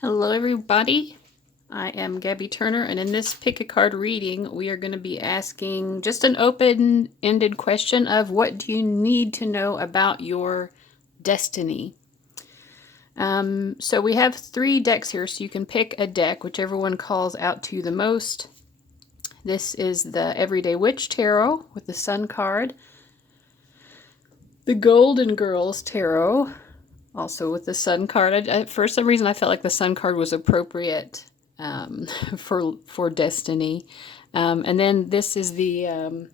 Hello everybody, I am Gabby Turner, and in this pick a card reading we are going to be asking just an open-ended question of what do you need to know about your destiny. So we have 3 decks here, so you can pick a deck, whichever one calls out to you the most. This is the Everyday Witch Tarot with the Sun card, the Golden Girls Tarot, also with the Sun card. For some reason I felt like the Sun card was appropriate for destiny. And then this is the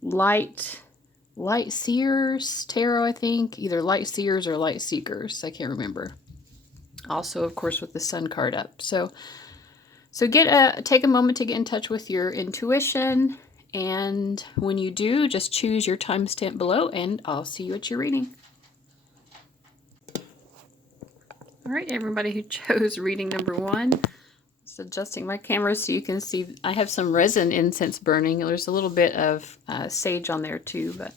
Light Seers Tarot, I think. Either Light Seers or Light Seekers. I can't remember. Also, of course, with the Sun card up. So take a moment to get in touch with your intuition. And when you do, just choose your timestamp below and I'll see you at your reading. All right, everybody who chose reading number 1. Just adjusting my camera so you can see I have some resin incense burning. There's a little bit of sage on there too, but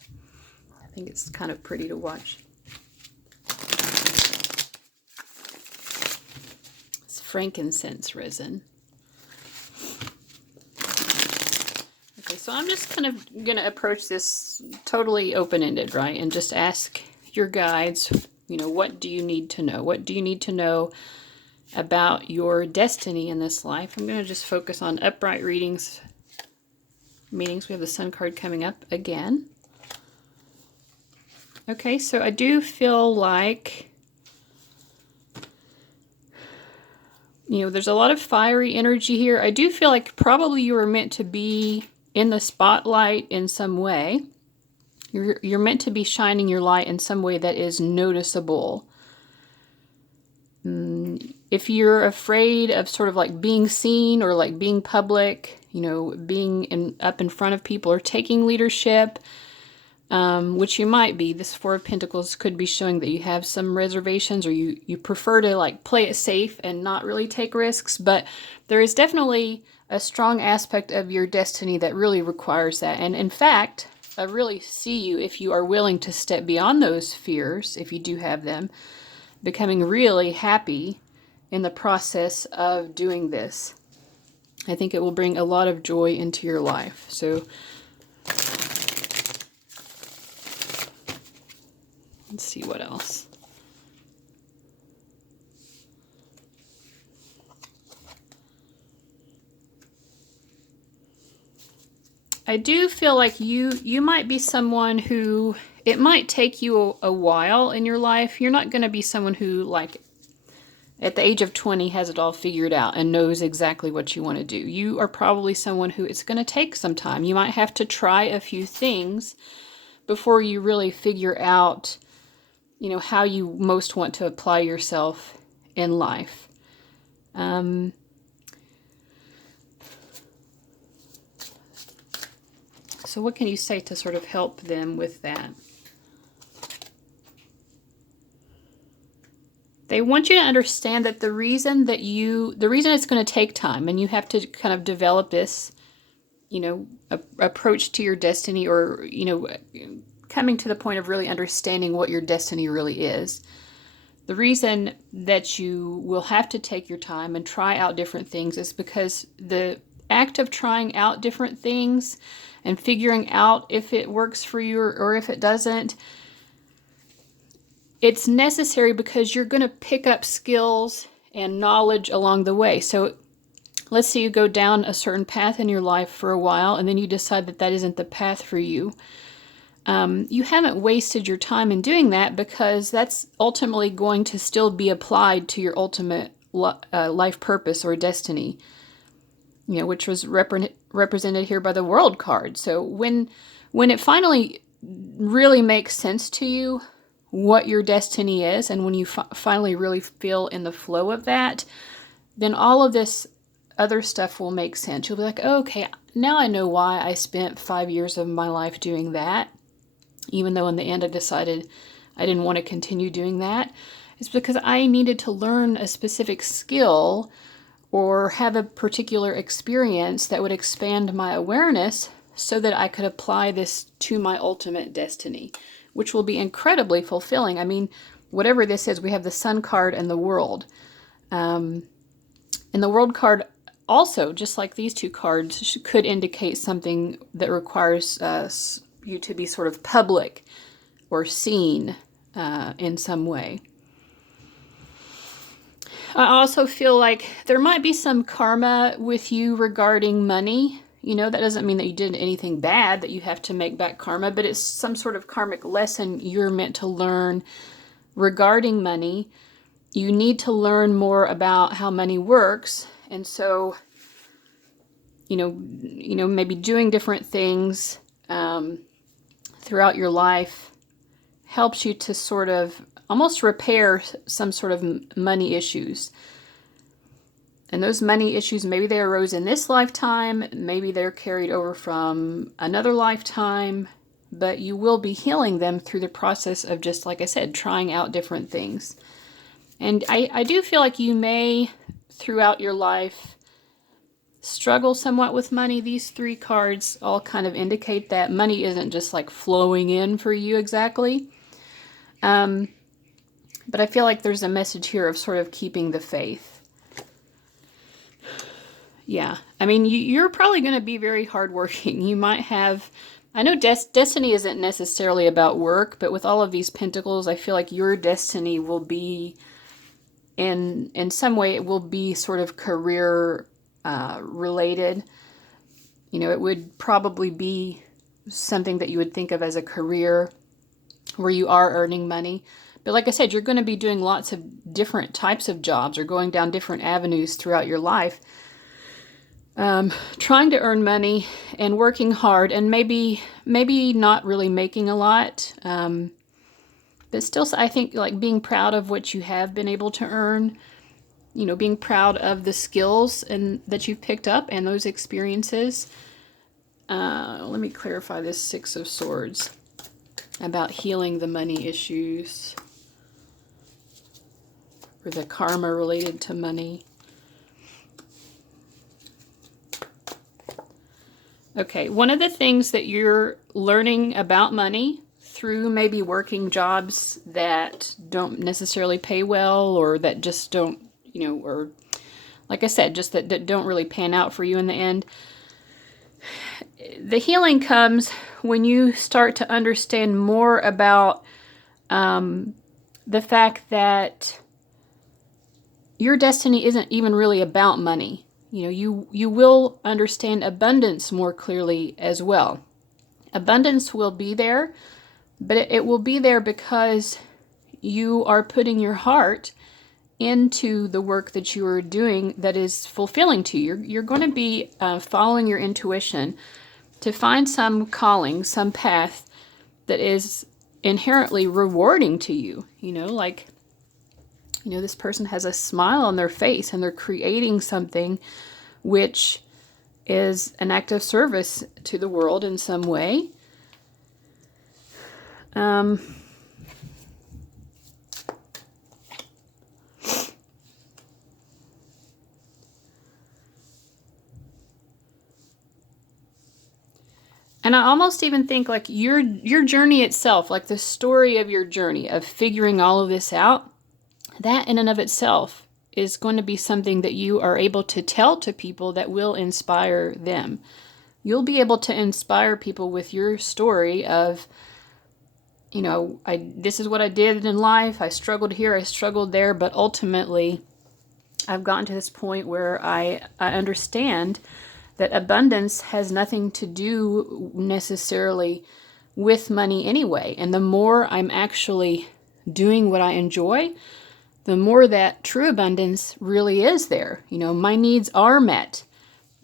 I think it's kind of pretty to watch. It's frankincense resin. Okay, so I'm just kind of going to approach this totally open-ended, right? And just ask your guides, you know, what do you need to know? What do you need to know about your destiny in this life? I'm going to just focus on upright readings. Meanings. We have the Sun card coming up again. Okay, so I do feel like, you know, there's a lot of fiery energy here. I do feel like probably you were meant to be in the spotlight in some way. You're meant to be shining your light in some way that is noticeable. If you're afraid of sort of like being seen or like being public, you know, being up in front of people or taking leadership, which you might be, this 4 of Pentacles could be showing that you have some reservations or you prefer to like play it safe and not really take risks. But there is definitely a strong aspect of your destiny that really requires that. And in fact, I really see you, if you are willing to step beyond those fears, if you do have them, becoming really happy in the process of doing this. I think it will bring a lot of joy into your life. So let's see what else. I do feel like you might be someone who, it might take you a while in your life. You're not going to be someone who, like, at the age of 20 has it all figured out and knows exactly what you want to do. You are probably someone who it's going to take some time. You might have to try a few things before you really figure out, you know, how you most want to apply yourself in life. So what can you say to sort of help them with that? They want you to understand that the reason it's going to take time, and you have to kind of develop this, you know, approach to your destiny, or, you know, coming to the point of really understanding what your destiny really is. The reason that you will have to take your time and try out different things is because the act of trying out different things and figuring out if it works for you or if it doesn't, it's necessary because you're going to pick up skills and knowledge along the way. So let's say you go down a certain path in your life for a while and then you decide that that isn't the path for you. You haven't wasted your time in doing that, because that's ultimately going to still be applied to your ultimate life purpose or destiny, you know, which was represented here by the World card. So when it finally really makes sense to you what your destiny is, and when you finally really feel in the flow of that, then all of this other stuff will make sense. You'll be like, oh, okay, now I know why I spent 5 years of my life doing that, even though in the end I decided I didn't want to continue doing that. It's because I needed to learn a specific skill or have a particular experience that would expand my awareness so that I could apply this to my ultimate destiny, which will be incredibly fulfilling. I mean, whatever this is, we have the Sun card and the World. And the World card also, just like these two cards, could indicate something that requires you to be sort of public or seen in some way. I also feel like there might be some karma with you regarding money. You know, that doesn't mean that you did anything bad, that you have to make back karma, but it's some sort of karmic lesson you're meant to learn regarding money. You need to learn more about how money works. And so, you know, maybe doing different things throughout your life helps you to sort of almost repair some sort of money issues. And those money issues, maybe they arose in this lifetime, maybe they're carried over from another lifetime, but you will be healing them through the process of, just like I said, trying out different things. And I do feel like you may, throughout your life, struggle somewhat with money. These three cards all kind of indicate that money isn't just like flowing in for you exactly. But I feel like there's a message here of sort of keeping the faith. Yeah, I mean, you're probably going to be very hardworking. You might have, I know destiny isn't necessarily about work, but with all of these pentacles, I feel like your destiny will be, in some way, it will be sort of career related. You know, it would probably be something that you would think of as a career where you are earning money. But like I said, you're going to be doing lots of different types of jobs or going down different avenues throughout your life. Trying to earn money and working hard, and maybe not really making a lot, but still, I think, like, being proud of what you have been able to earn, you know, being proud of the skills and that you've picked up and those experiences. Let me clarify this Six of Swords about healing the money issues or the karma related to money. Okay, one of the things that you're learning about money through maybe working jobs that don't necessarily pay well, or that just don't, you know, or like I said, just that don't really pan out for you in the end. The healing comes when you start to understand more about the fact that your destiny isn't even really about money. You know, you will understand abundance more clearly as well. Abundance will be there, but it will be there because you are putting your heart into the work that you are doing that is fulfilling to you. You're going to be following your intuition to find some calling, some path that is inherently rewarding to you. You know, like, you know, this person has a smile on their face and they're creating something which is an act of service to the world in some way. And I almost even think like your journey itself, like the story of your journey of figuring all of this out, that in and of itself is going to be something that you are able to tell to people that will inspire them. You'll be able to inspire people with your story of, you know, this is what I did in life. I struggled here, I struggled there, but ultimately I've gotten to this point where I understand that abundance has nothing to do necessarily with money anyway. And the more I'm actually doing what I enjoy, the more that true abundance really is there. You know, my needs are met.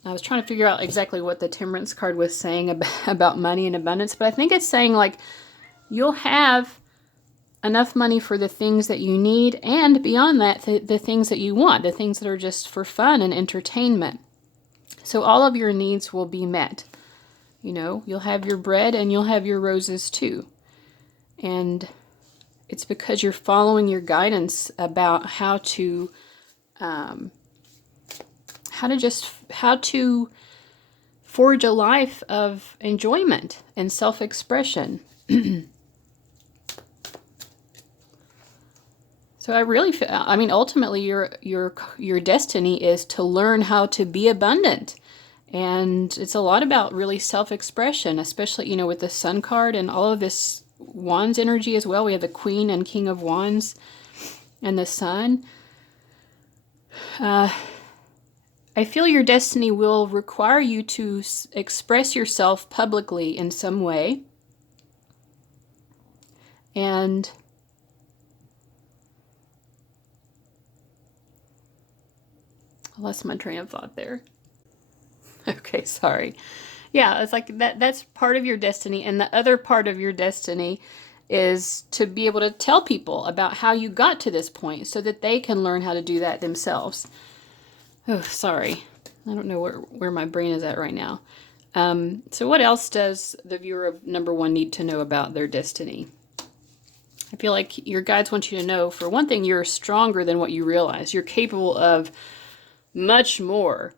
I was trying to figure out exactly what the Temperance card was saying about money and abundance, but I think it's saying like you'll have enough money for the things that you need, and beyond that, the things that you want, the things that are just for fun and entertainment. So all of your needs will be met. You know, you'll have your bread and you'll have your roses too. And it's because you're following your guidance about how to forge a life of enjoyment and self-expression. So So I really feel, I mean, ultimately your destiny is to learn how to be abundant. And it's a lot about really self-expression, especially, with the Sun card and all of this Wands energy as well. We have the Queen and King of Wands and the Sun. I feel your destiny will require you to express yourself publicly in some way. And I lost my train of thought there. Okay, sorry. Yeah, it's like that's part of your destiny. And the other part of your destiny is to be able to tell people about how you got to this point so that they can learn how to do that themselves. Oh, sorry. I don't know where my brain is at right now. So what else does the viewer of number 1 need to know about their destiny? I feel like your guides want you to know, for one thing, you're stronger than what you realize. You're capable of much more.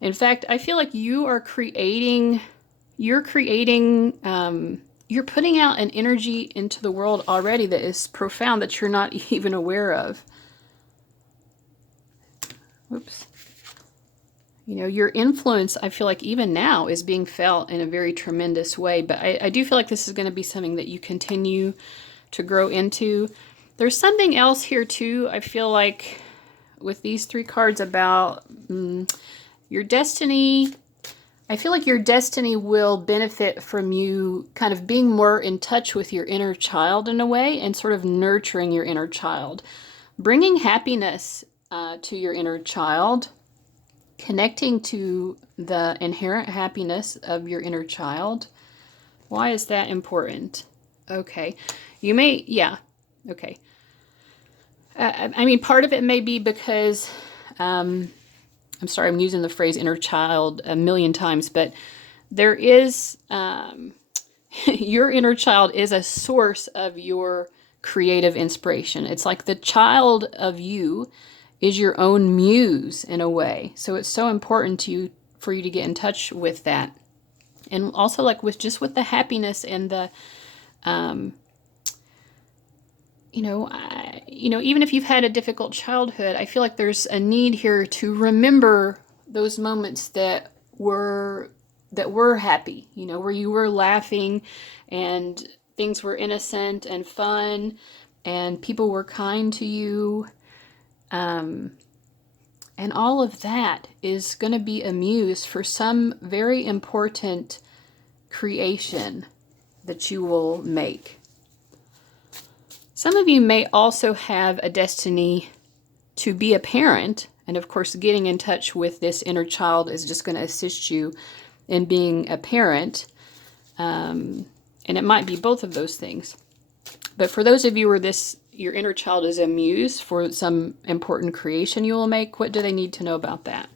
In fact, I feel like you're putting out an energy into the world already that is profound that you're not even aware of. Whoops. Your influence, I feel like even now, is being felt in a very tremendous way. But I do feel like this is going to be something that you continue to grow into. There's something else here too, I feel like, with these 3 cards about your destiny. I feel like your destiny will benefit from you kind of being more in touch with your inner child in a way, and sort of nurturing your inner child. Bringing happiness to your inner child. Connecting to the inherent happiness of your inner child. Why is that important? Okay. You may, yeah. Okay. I mean, part of it may be because, I'm sorry, I'm using the phrase inner child a million times, but there is, your inner child is a source of your creative inspiration. It's like the child of you is your own muse in a way. So it's so important for you to get in touch with that. And also like with the happiness and the, even if you've had a difficult childhood, I feel like there's a need here to remember those moments that were happy, where you were laughing and things were innocent and fun and people were kind to you. And all of that is going to be a muse for some very important creation that you will make. Some of you may also have a destiny to be a parent, and of course getting in touch with this inner child is just going to assist you in being a parent, and it might be both of those things. But for those of you where your inner child is a muse for some important creation you will make, what do they need to know about that?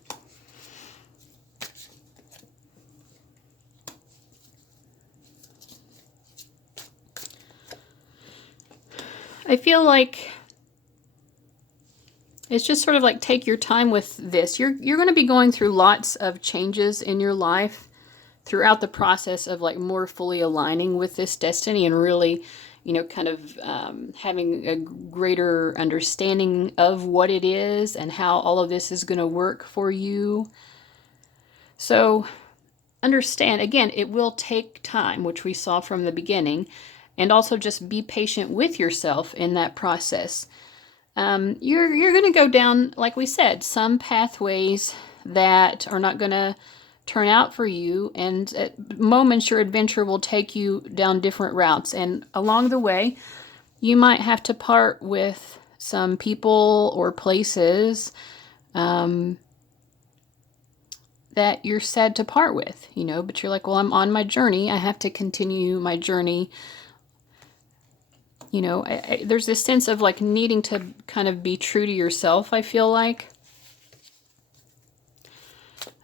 I feel like it's just sort of like take your time with this. You're going to be going through lots of changes in your life throughout the process of like more fully aligning with this destiny and really, kind of having a greater understanding of what it is and how all of this is going to work for you. So understand, again, it will take time, which we saw from the beginning, and also just be patient with yourself in that process. You're going to go down, like we said, some pathways that are not going to turn out for you, and at moments your adventure will take you down different routes, and along the way you might have to part with some people or places that you're sad to part with, but you're like, well, I'm on my journey, I have to continue my journey. There's this sense of like needing to kind of be true to yourself, I feel like.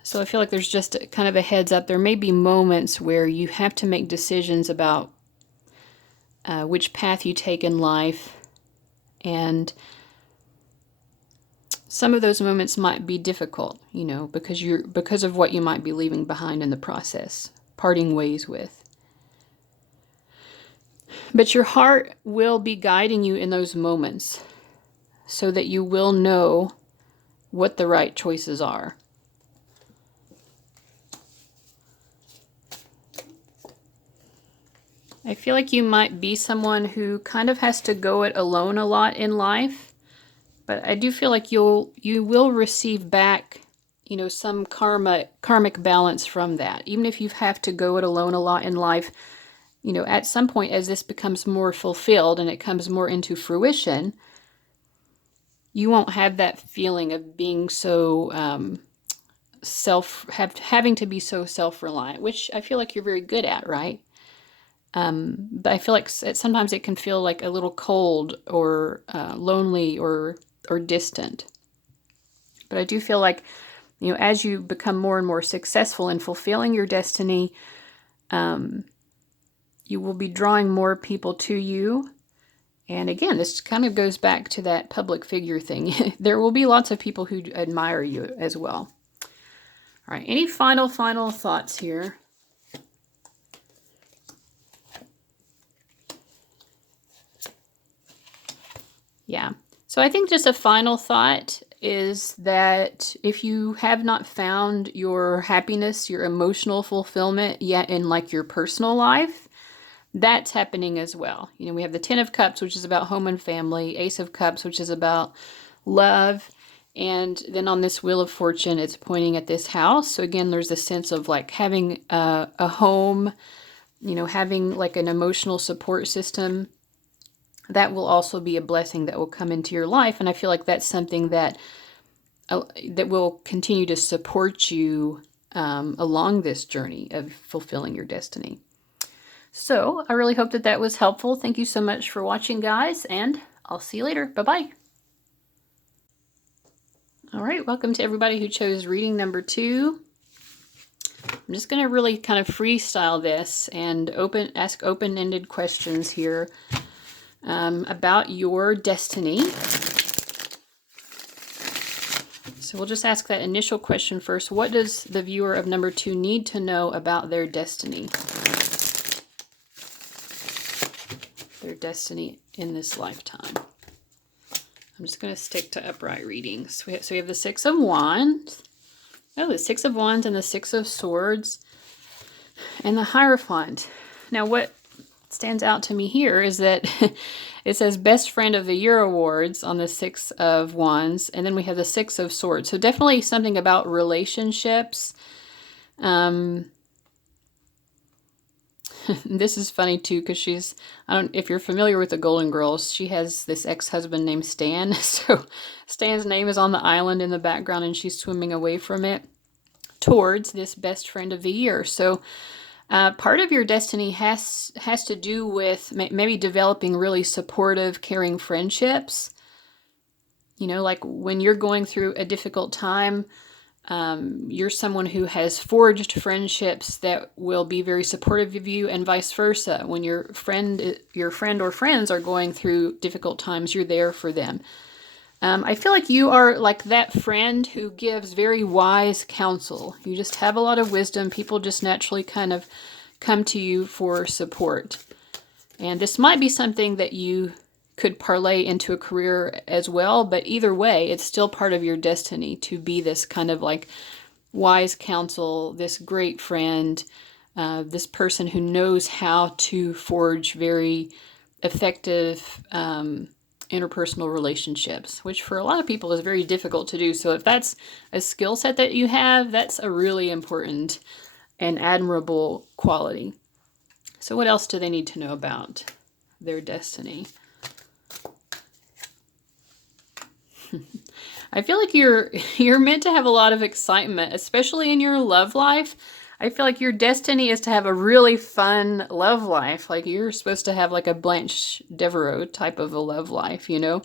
So I feel like there's just kind of a heads up. There may be moments where you have to make decisions about which path you take in life. And some of those moments might be difficult, because of what you might be leaving behind in the process, parting ways with. But your heart will be guiding you in those moments. so that you will know what the right choices are. I feel like you might be someone who kind of has to go it alone a lot in life, but I do feel like you will receive back, you know, some karmic balance from that. Even if you have to go it alone a lot in life, you know, at some point as this becomes more fulfilled and it comes more into fruition, you won't have that feeling of being so having to be so self-reliant, which I feel like you're very good at, right? But I feel like sometimes it can feel like a little cold or lonely or distant. But I do feel like, you know, as you become more and more successful in fulfilling your destiny, you will be drawing more people to you. And again, this kind of goes back to that public figure thing. There will be lots of people who admire you as well. All right, any final thoughts here? Yeah. So I think just a final thought is that if you have not found your happiness, your emotional fulfillment yet in like your personal life, that's happening as well. You know, we have the Ten of Cups, which is about home and family, Ace of Cups, which is about love, and then on this Wheel of Fortune, it's pointing at this house. So again, there's a sense of like having a home, you know, having like an emotional support system. That will also be a blessing that will come into your life. And I feel like that's something that will continue to support you along this journey of fulfilling your destiny. So I really hope that that was helpful. Thank you so much for watching, guys, and I'll see you later. Bye-bye. All right, welcome to everybody who chose reading number 2. I'm just going to really kind of freestyle this and ask open-ended questions here about your destiny. So we'll just ask that initial question first. What does the viewer of number 2 need to know about their destiny? Their destiny in this lifetime. I'm just going to stick to upright readings. So we have the Six of Wands. Oh, the Six of Wands and the Six of Swords and the Hierophant. Now what stands out to me here is that it says Best Friend of the Year awards on the Six of Wands, and then we have the Six of Swords. So definitely something about relationships. This is funny too, because if you're familiar with the Golden Girls, she has this ex-husband named Stan. So Stan's name is on the island in the background and she's swimming away from it towards this Best Friend of the Year. So part of your destiny has to do with maybe developing really supportive, caring friendships. You know, like when you're going through a difficult time, you're someone who has forged friendships that will be very supportive of you, and vice versa. When your friend or friends are going through difficult times, you're there for them. I feel like you are like that friend who gives very wise counsel. You just have a lot of wisdom. People just naturally kind of come to you for support. And this might be something that you could parlay into a career as well, but either way, it's still part of your destiny to be this kind of like wise counsel, this great friend, this person who knows how to forge very effective interpersonal relationships, which for a lot of people is very difficult to do. So if that's a skill set that you have, that's a really important and admirable quality. So what else do they need to know about their destiny? I feel like you're meant to have a lot of excitement, especially in your love life. I feel like your destiny is to have a really fun love life. Like you're supposed to have like a Blanche Devereaux type of a love life, you know?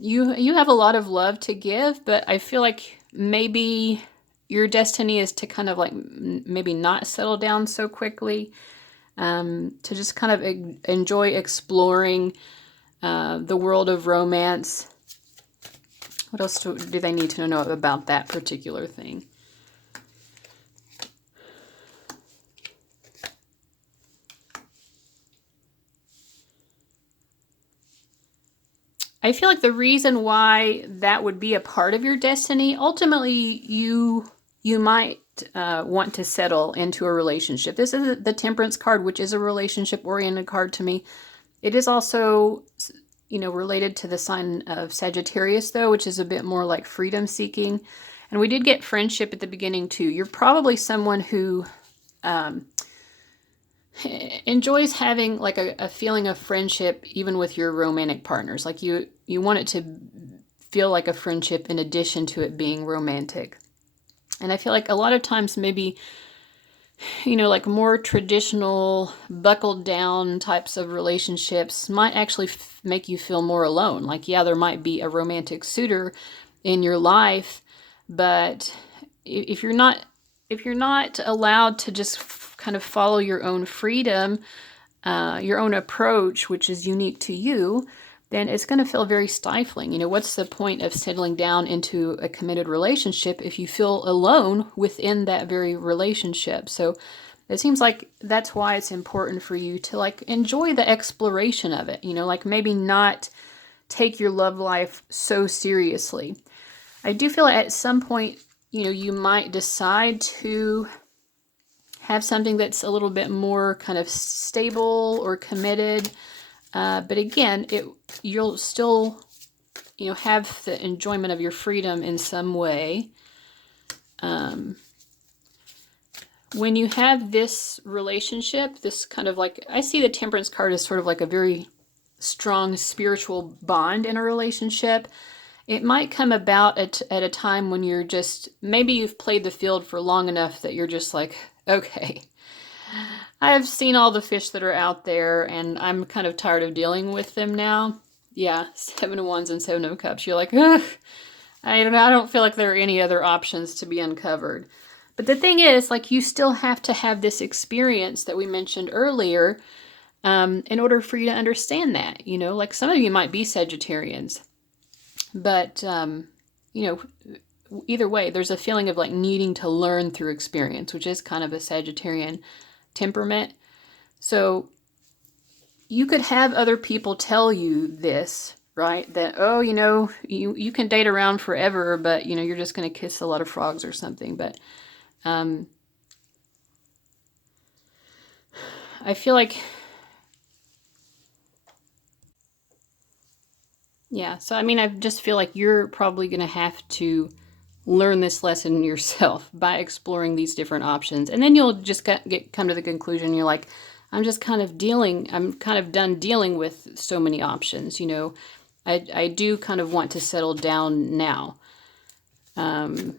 You have a lot of love to give, but I feel like maybe your destiny is to kind of like maybe not settle down so quickly, to just kind of enjoy exploring the world of romance. What else do they need to know about that particular thing? I feel like the reason why that would be a part of your destiny, ultimately you might want to settle into a relationship. This is the Temperance card, which is a relationship-oriented card to me. It is also, related to the sign of Sagittarius, though, which is a bit more like freedom-seeking. And we did get friendship at the beginning, too. You're probably someone who enjoys having like a feeling of friendship even with your romantic partners. Like you want it to feel like a friendship in addition to it being romantic. And I feel like a lot of times maybe, like more traditional buckled down types of relationships might actually make you feel more alone. Like, yeah, there might be a romantic suitor in your life, but if you're not allowed to just kind of follow your own freedom, your own approach, which is unique to you, then it's going to feel very stifling. What's the point of settling down into a committed relationship if you feel alone within that very relationship? So it seems like that's why it's important for you to like enjoy the exploration of it, like maybe not take your love life so seriously. I do feel like at some point, you might decide to have something that's a little bit more kind of stable or committed. But again, you'll still, have the enjoyment of your freedom in some way. When you have this relationship, this kind of like, I see the Temperance card as sort of like a very strong spiritual bond in a relationship. It might come about at a time when you're just, maybe you've played the field for long enough that you're just like, okay, I've seen all the fish that are out there and I'm kind of tired of dealing with them now. Yeah, 7 of Wands and 7 of Cups. You're like, ugh, I don't feel like there are any other options to be uncovered. But the thing is, like, you still have to have this experience that we mentioned earlier in order for you to understand that. Like some of you might be Sagittarians. But, either way, there's a feeling of like needing to learn through experience, which is kind of a Sagittarian temperament. So you could have other people tell you this, right? That, oh, you can date around forever, but, you're just going to kiss a lot of frogs or something. But I feel like, yeah, so I just feel like you're probably going to have to learn this lesson yourself by exploring these different options. And then you'll just come to the conclusion, you're like, I'm kind of done dealing with so many options, I do kind of want to settle down now. The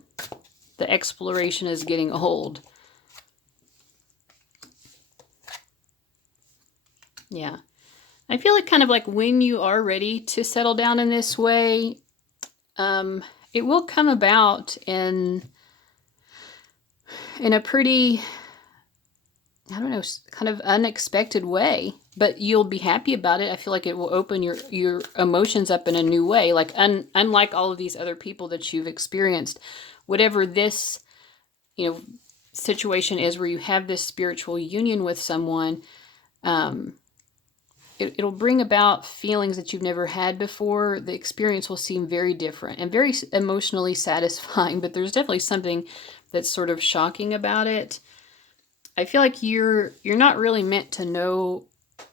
exploration is getting old. Yeah. I feel like kind of like when you are ready to settle down in this way, it will come about in a pretty, I don't know, kind of unexpected way, but you'll be happy about it. I feel like it will open your emotions up in a new way. Like unlike all of these other people that you've experienced, whatever this, situation is where you have this spiritual union with someone, it'll bring about feelings that you've never had before. The experience will seem very different and very emotionally satisfying, but there's definitely something that's sort of shocking about it. I feel like you're not really meant to know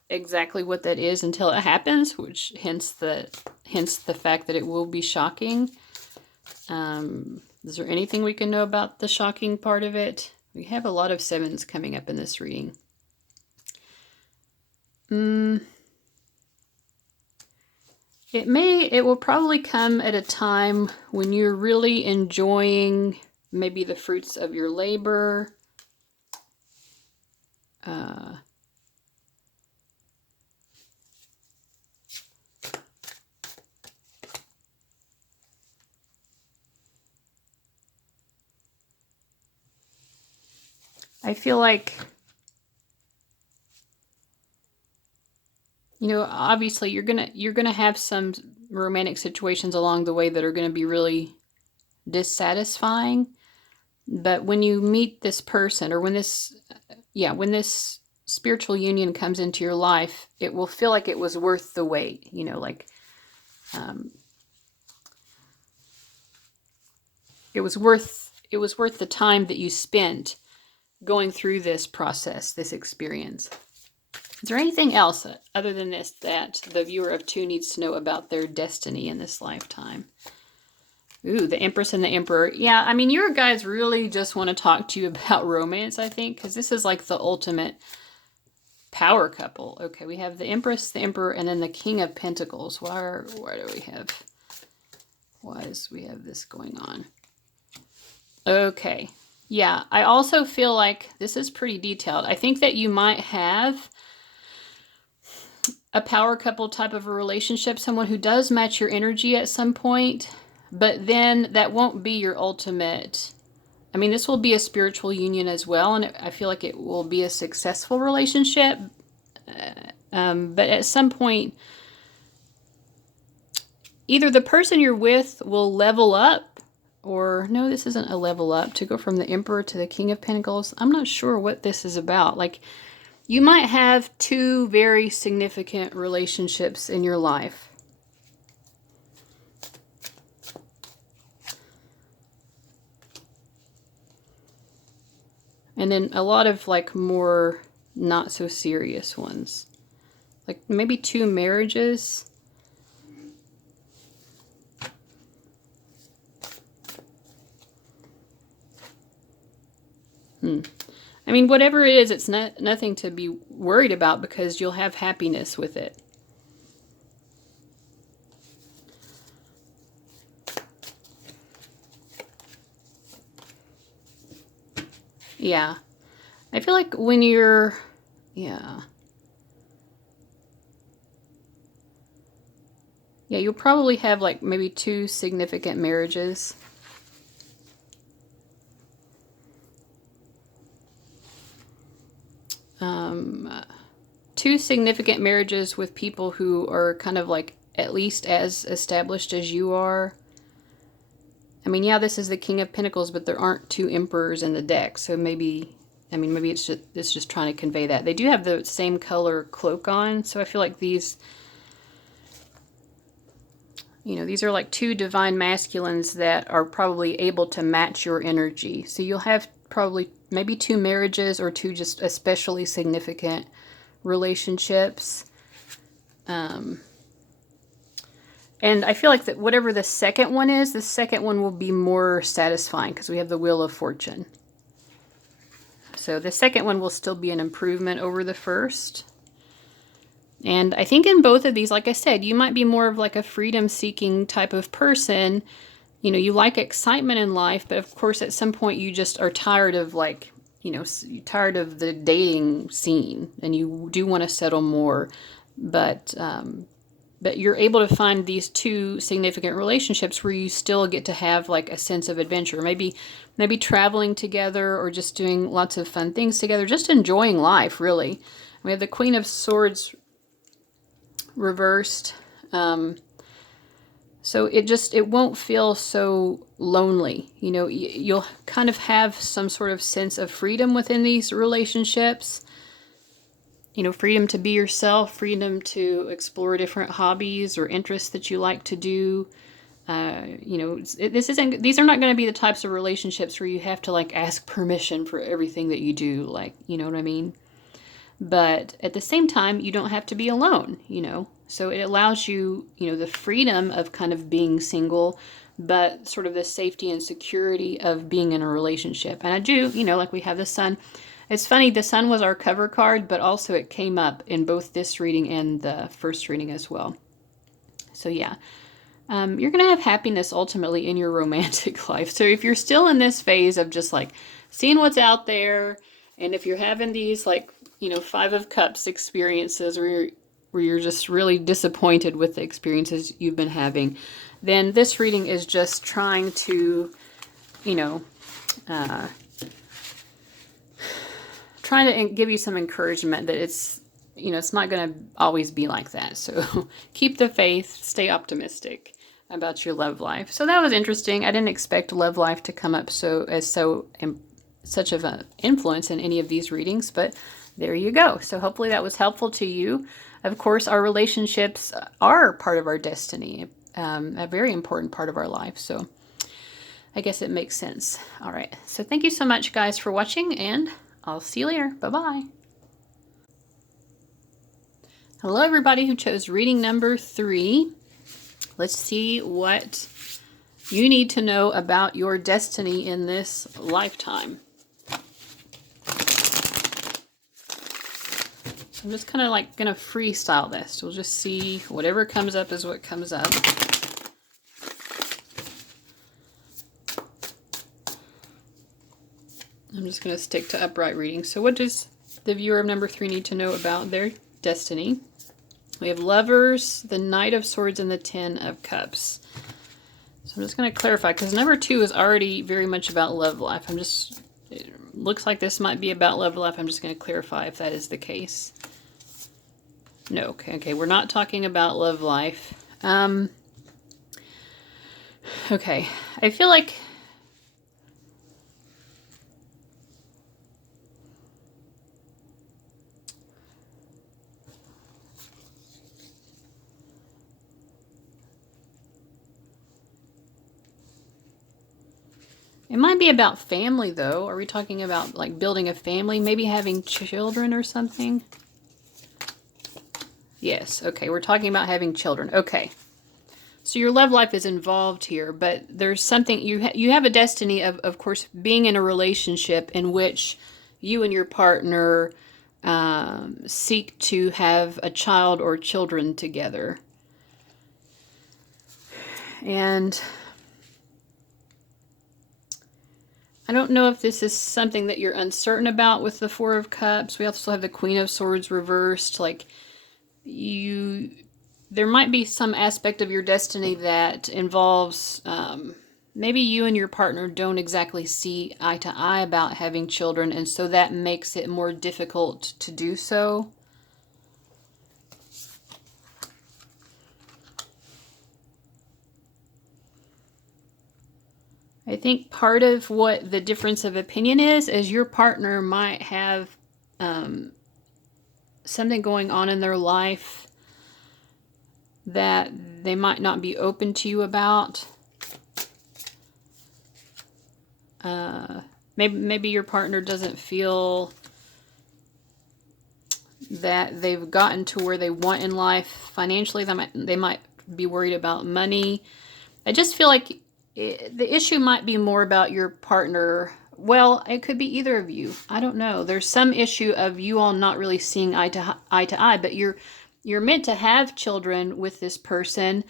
exactly what that is until it happens, which hence the fact that it will be shocking. Is there anything we can know about the shocking part of it? We have a lot of 7s coming up in this reading. It will probably come at a time when you're really enjoying maybe the fruits of your labor. I feel like, obviously you're gonna have some romantic situations along the way that are gonna be really dissatisfying. But when you meet this person, or when this spiritual union comes into your life, it will feel like it was worth the wait. Like it was worth the time that you spent going through this process, this experience. Is there anything else other than this that the viewer of 2 needs to know about their destiny in this lifetime? Ooh, the Empress and the Emperor. Yeah, I mean, your guys really just want to talk to you about romance, I think, because this is like the ultimate power couple. Okay, we have the Empress, the Emperor, and then the King of Pentacles. Why do we have... Why is we have this going on? Okay. Yeah, I also feel like this is pretty detailed. I think that you might have a power couple type of a relationship, someone who does match your energy at some point, but then that won't be your ultimate. I mean, this will be a spiritual union as well, and I feel like it will be a successful relationship. But at some point, either the person you're with will level up, or no, this isn't a level up, to go from the Emperor to the King of Pentacles. I'm not sure what this is about. Like, you might have 2 very significant relationships in your life. And then a lot of like more not so serious ones. Like maybe 2 marriages. I mean, whatever it is, it's nothing to be worried about because you'll have happiness with it. Yeah. I feel like when you're... Yeah. Yeah, you'll probably have like maybe 2 significant marriages. Two significant marriages with people who are kind of like at least as established as you are. I mean, yeah, this is the King of Pentacles, but there aren't 2 emperors in the deck, so maybe, I mean, maybe it's just trying to convey that. They do have the same color cloak on, so I feel like these, you know, these are like 2 divine masculines that are probably able to match your energy. So you'll have probably maybe 2 marriages or 2 just especially significant relationships. And I feel like that whatever the second one is, the second one will be more satisfying because we have the Wheel of Fortune. So the second one will still be an improvement over the first. And I think in both of these, like I said, you might be more of like a freedom-seeking type of person. You know, you like excitement in life, but of course at some point you just are tired of like, you know, you're tired of the dating scene and you do want to settle more. But you're able to find these 2 significant relationships where you still get to have like a sense of adventure. Maybe traveling together or just doing lots of fun things together, just enjoying life, really. We have the Queen of Swords reversed. So it won't feel so lonely. You know, you'll kind of have some sort of sense of freedom within these relationships. You know, freedom to be yourself, freedom to explore different hobbies or interests that you like to do. You know, these are not going to be the types of relationships where you have to like ask permission for everything that you do. Like, you know what I mean? But at the same time, you don't have to be alone, you know. So it allows you, you know, the freedom of kind of being single, but sort of the safety and security of being in a relationship. And I do, you know, like we have the Sun. It's funny, the Sun was our cover card, but also it came up in both this reading and the first reading as well. So yeah, you're going to have happiness ultimately in your romantic life. So if you're still in this phase of just like seeing what's out there, and if you're having these like, you know, 5 of Cups experiences where you're just really disappointed with the experiences you've been having, then this reading is just trying to, you know, trying to give you some encouragement that it's, you know, it's not going to always be like that. So keep the faith, stay optimistic about your love life. So that was interesting. I didn't expect love life to come up such of an influence in any of these readings, but there you go. So hopefully that was helpful to you. Of course, our relationships are part of our destiny. a very important part of our life. So I guess it makes sense. All right. So thank you so much, guys, for watching, and I'll see you later. Bye-bye. Hello, everybody who chose reading number 3. Let's see what you need to know about your destiny in this lifetime. So I'm just kind of like going to freestyle this. We'll just see whatever comes up is what comes up. I'm just going to stick to upright reading. So what does the viewer of number 3 need to know about their destiny? We have Lovers, the Knight of Swords, and the Ten of Cups. So I'm just going to clarify, because number 2 is already very much about love life. It looks like this might be about love life. I'm just going to clarify if that is the case. No, okay, we're not talking about love life. Okay, I feel like it might be about family, though. Are we talking about, like, building a family? Maybe having children or something? Yes, okay. We're talking about having children. Okay. So your love life is involved here, but there's something... You have a destiny of course, being in a relationship in which you and your partner seek to have a child or children together. And... I don't know if this is something that you're uncertain about with the Four of Cups. We also have the Queen of Swords reversed. Like, there might be some aspect of your destiny that involves, maybe you and your partner don't exactly see eye to eye about having children, and so that makes it more difficult to do so. I think part of what the difference of opinion is your partner might have something going on in their life that they might not be open to you about. Maybe your partner doesn't feel that they've gotten to where they want in life financially. They might be worried about money. I just feel like the issue might be more about your partner. Well, it could be either of you. I don't know. There's some issue of you all not really seeing eye to eye, but you're meant to have children with this person.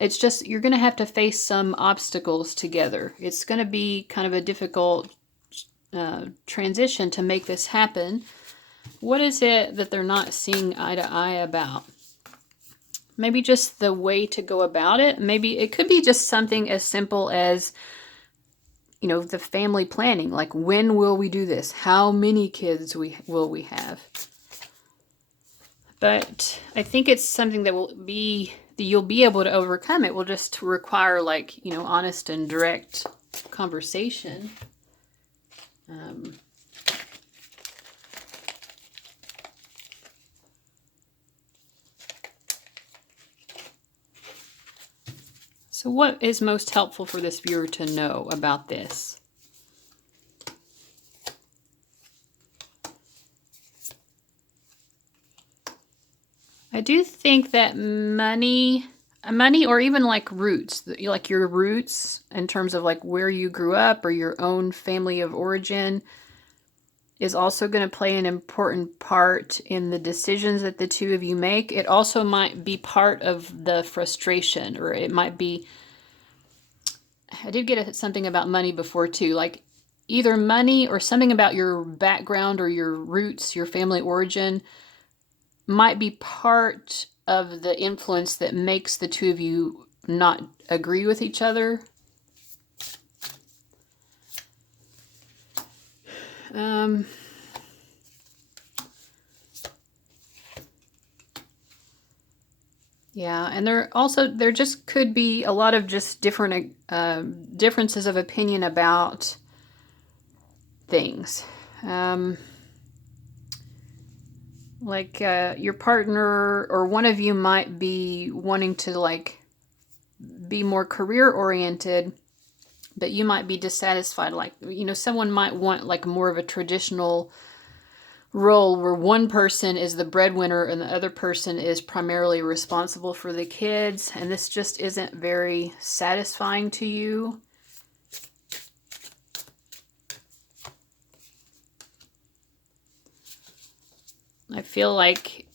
It's just you're going to have to face some obstacles together. It's going to be kind of a difficult transition to make this happen. What is it that they're not seeing eye to eye about? Maybe just the way to go about it. Maybe it could be just something as simple as, you know, the family planning. Like, when will we do this? How many kids will we have? But I think it's something that you'll be able to overcome. It will just require, like, you know, honest and direct conversation. So what is most helpful for this viewer to know about this? I do think that money or even like roots, like your roots in terms of like where you grew up or your own family of origin, is also going to play an important part in the decisions that the two of you make. It also might be part of the frustration, or it might be... I did get something about money before too, like either money or something about your background or your roots, your family origin, might be part of the influence that makes the two of you not agree with each other. Yeah, and there just could be a lot of just different differences of opinion about things. Like your partner or one of you might be wanting to like be more career oriented, but you might be dissatisfied. Like, someone might want like more of a traditional role where one person is the breadwinner and the other person is primarily responsible for the kids, and this just isn't very satisfying to you. I feel like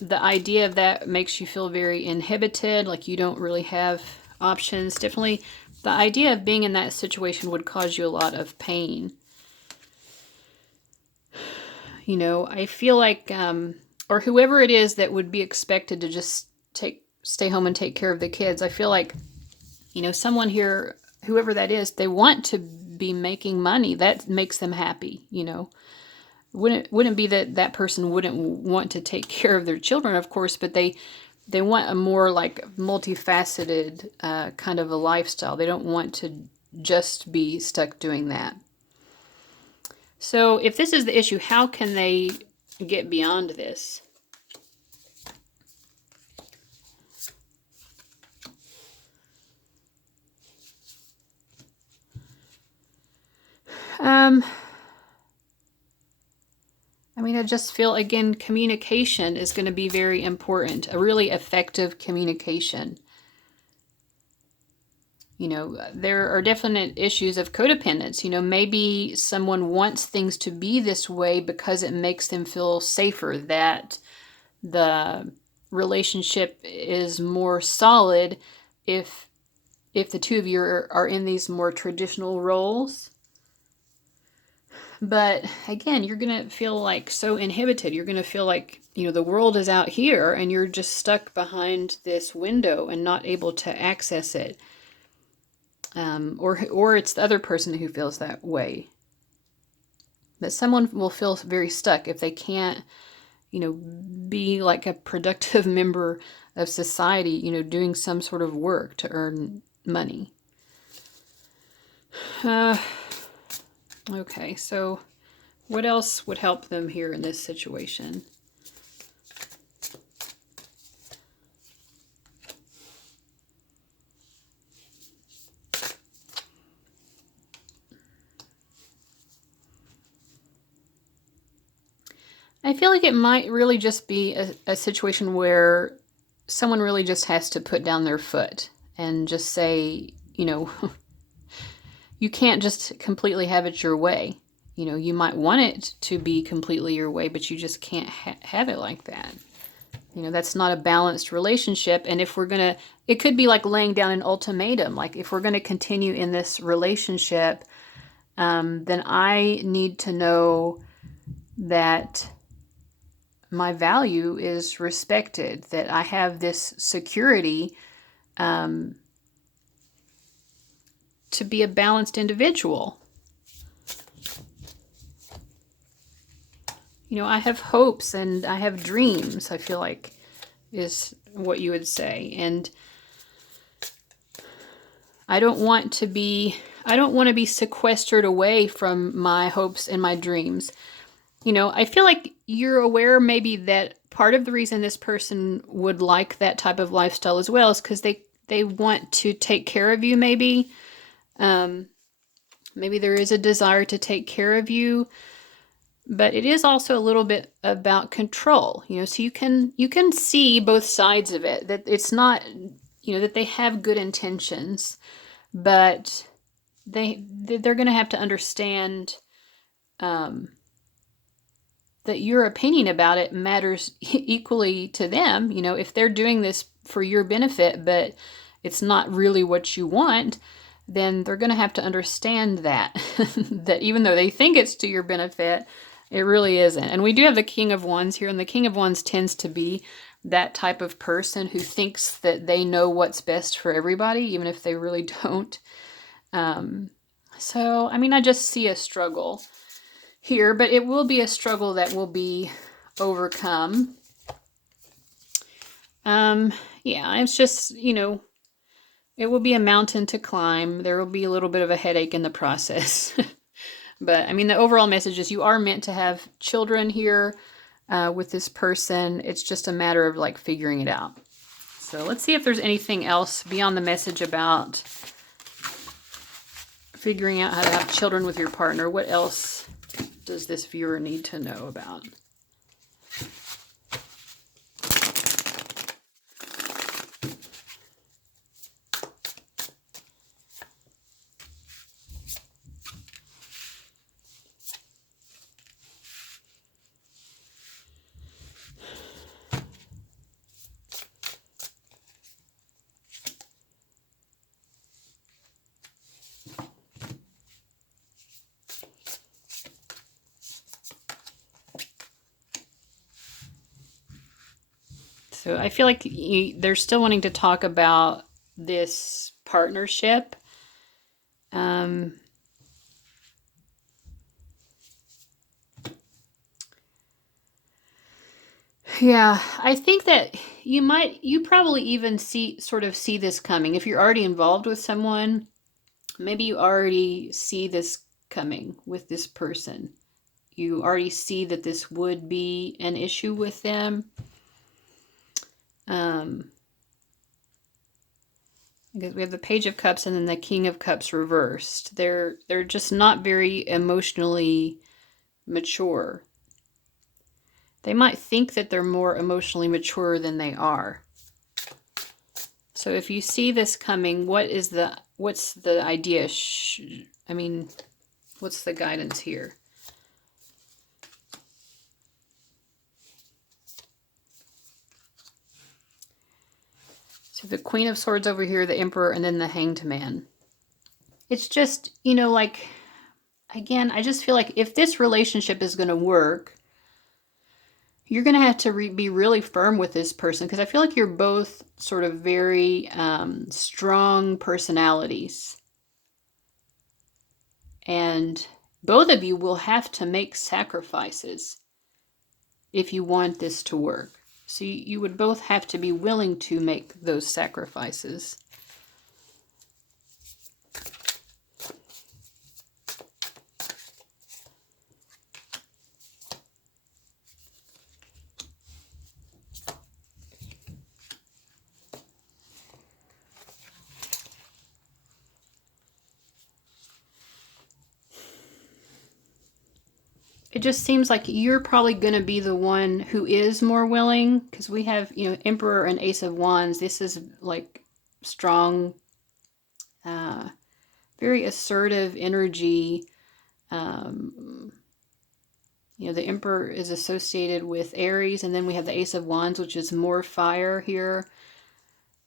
the idea of that makes you feel very inhibited, like you don't really have options. Definitely the idea of being in that situation would cause you a lot of pain. I feel like, or whoever it is that would be expected to just stay home and take care of the kids, I feel like, someone here, whoever that is, they want to be making money. That makes them happy, Wouldn't be that person wouldn't want to take care of their children, of course, but they want a more like multifaceted kind of a lifestyle. They don't want to just be stuck doing that. So if this is the issue, how can they get beyond this? I just feel, again, communication is going to be very important. A really effective communication. There are definite issues of codependence. Maybe someone wants things to be this way because it makes them feel safer, that the relationship is more solid if the two of you are in these more traditional roles. But again, you're going to feel like so inhibited. You're going to feel like, the world is out here and you're just stuck behind this window and not able to access it. Or it's the other person who feels that way. But someone will feel very stuck if they can't, be like a productive member of society, doing some sort of work to earn money. Okay, so what else would help them here in this situation? I feel like it might really just be a situation where someone really just has to put down their foot and just say, you can't just completely have it your way. You might want it to be completely your way, but you just can't have it like that. That's not a balanced relationship. And if we're going to, it could be like laying down an ultimatum. Like, if we're going to continue in this relationship, then I need to know that my value is respected, that I have this security to be a balanced individual. I have hopes and I have dreams, I feel like is what you would say. And I don't want to be sequestered away from my hopes and my dreams. I feel like you're aware maybe that part of the reason this person would like that type of lifestyle as well is because they want to take care of you, maybe. Maybe there is a desire to take care of you, but it is also a little bit about control, so you can see both sides of it, that it's not, that they have good intentions, but they're going to have to understand that your opinion about it matters equally to them. If they're doing this for your benefit, but it's not really what you want, then they're going to have to understand that, that even though they think it's to your benefit, it really isn't. And we do have the King of Wands here, and the King of Wands tends to be that type of person who thinks that they know what's best for everybody, even if they really don't. So, I just see a struggle here, but it will be a struggle that will be overcome. Yeah, it's just, it will be a mountain to climb. There will be a little bit of a headache in the process. But, the overall message is you are meant to have children here with this person. It's just a matter of, like, figuring it out. So let's see if there's anything else beyond the message about figuring out how to have children with your partner. What else does this viewer need to know about? So I feel like they're still wanting to talk about this partnership. Yeah, I think that you probably even sort of see this coming. If you're already involved with someone, maybe you already see this coming with this person. You already see that this would be an issue with them. Because we have the Page of Cups and then the King of Cups reversed. They're just not very emotionally mature. They might think that they're more emotionally mature than they are. So if you see this coming, what's the idea? I mean, what's the guidance here? So the Queen of Swords over here, the Emperor, and then the Hanged Man. It's just, like, again, I just feel like if this relationship is going to work, you're going to have to be really firm with this person, because I feel like you're both sort of very strong personalities. And both of you will have to make sacrifices if you want this to work. So you would both have to be willing to make those sacrifices. It just seems like you're probably going to be the one who is more willing, because we have, Emperor and Ace of Wands. This is like strong, very assertive energy. The Emperor is associated with Aries, and then we have the Ace of Wands, which is more fire here.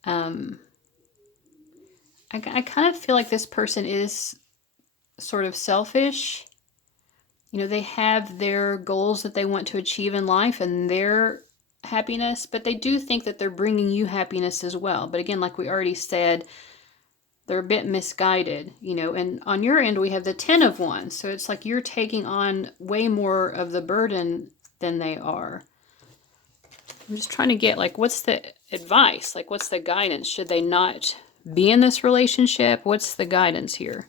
I kind of feel like this person is sort of selfish. They have their goals that they want to achieve in life and their happiness, but they do think that they're bringing you happiness as well. But again, like we already said, they're a bit misguided, and on your end, we have the 10 of Wands. So it's like you're taking on way more of the burden than they are. I'm just trying to get, like, what's the advice? Like, what's the guidance? Should they not be in this relationship? What's the guidance here?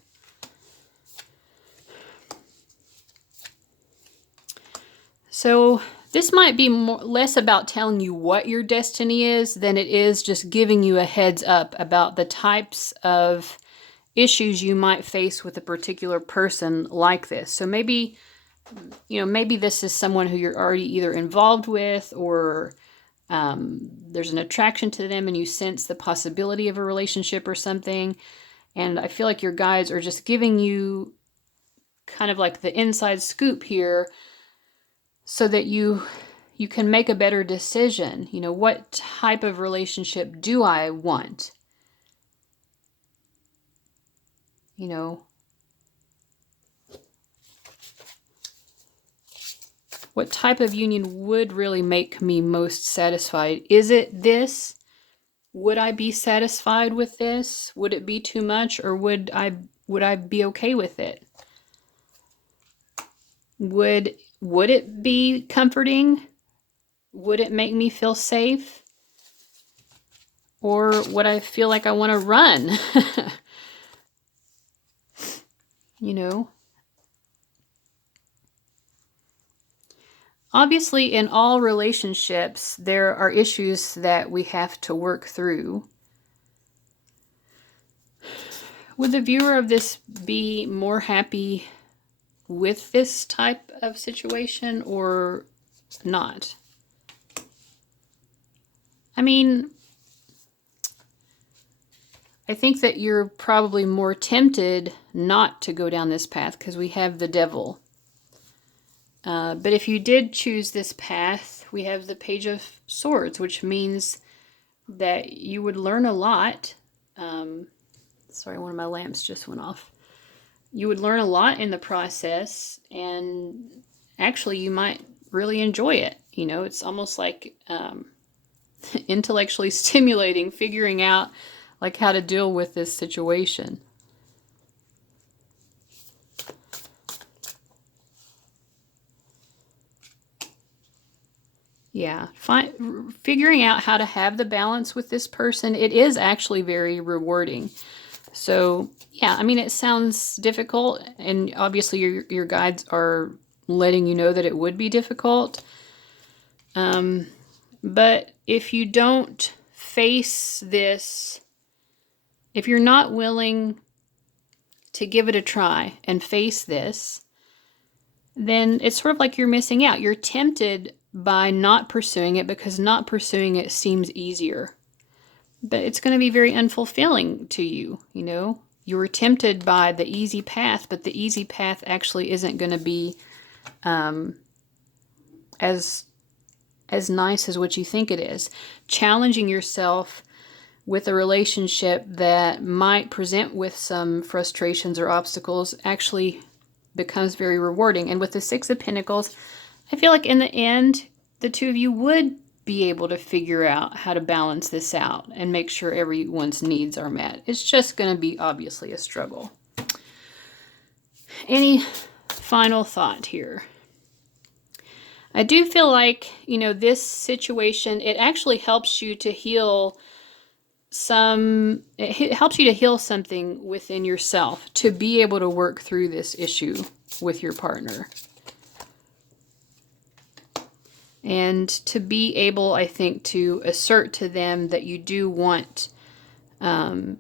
So this might be less about telling you what your destiny is than it is just giving you a heads up about the types of issues you might face with a particular person like this. So maybe, maybe this is someone who you're already either involved with, or there's an attraction to them and you sense the possibility of a relationship or something. And I feel like your guides are just giving you kind of like the inside scoop here, so that you can make a better decision. What type of relationship do I want? What type of union would really make me most satisfied? Is it this? Would I be satisfied with this? Would it be too much, or would I be okay with it? Would it be comforting? Would it make me feel safe? Or would I feel like I want to run? Obviously, in all relationships, there are issues that we have to work through. Would the viewer of this be more happy with this type of situation or not? I mean, I think that you're probably more tempted not to go down this path because we have the devil. But if you did choose this path, we have the Page of Swords, which means that you would learn a lot. Sorry, one of my lamps just went off. You would learn a lot in the process, and actually you might really enjoy it. You know, it's almost like intellectually stimulating, figuring out like how to deal with this situation. Yeah, figuring out how to have the balance with this person, it is actually very rewarding. So, yeah, I mean, it sounds difficult, and obviously your guides are letting you know that it would be difficult. But if you don't face this, if you're not willing to give it a try and face this, then it's sort of like you're missing out. You're tempted by not pursuing it because not pursuing it seems easier. But it's going to be very unfulfilling to you, you know? You were tempted by the easy path, but the easy path actually isn't going to be as nice as what you think it is. Challenging yourself with a relationship that might present with some frustrations or obstacles actually becomes very rewarding. And with the Six of Pentacles, I feel like in the end, the two of you would be able to figure out how to balance this out and make sure everyone's needs are met. It's just going to be obviously a struggle. Any final thought here? I do feel like, you know, this situation, it actually helps you to heal it helps you to heal something within yourself to be able to work through this issue with your partner. And to be able, I think, to assert to them that you do want to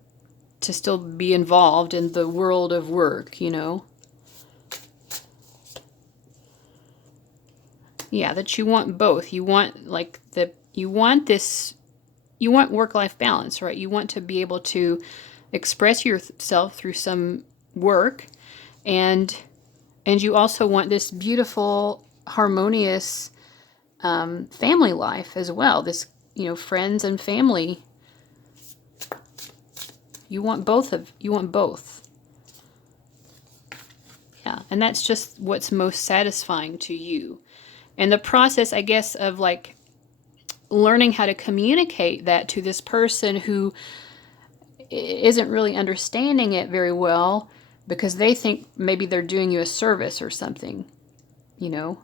still be involved in the world of work, you know. Yeah, that you want both. You want you want work-life balance, right? You want to be able to express yourself through some work, and you also want this beautiful, harmonious family life as well. This, you know, friends and family. You want both. Yeah, and that's just what's most satisfying to you. And the process, I guess, of like learning how to communicate that to this person who isn't really understanding it very well because they think maybe they're doing you a service or something, you know.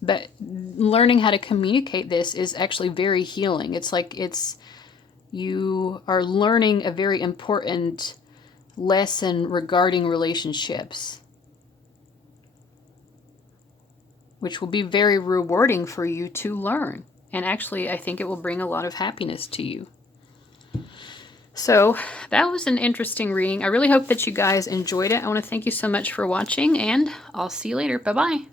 But learning how to communicate this is actually very healing. It's like you are learning a very important lesson regarding relationships, which will be very rewarding for you to learn. And actually, I think it will bring a lot of happiness to you. So that was an interesting reading. I really hope that you guys enjoyed it. I want to thank you so much for watching, and I'll see you later. Bye-bye.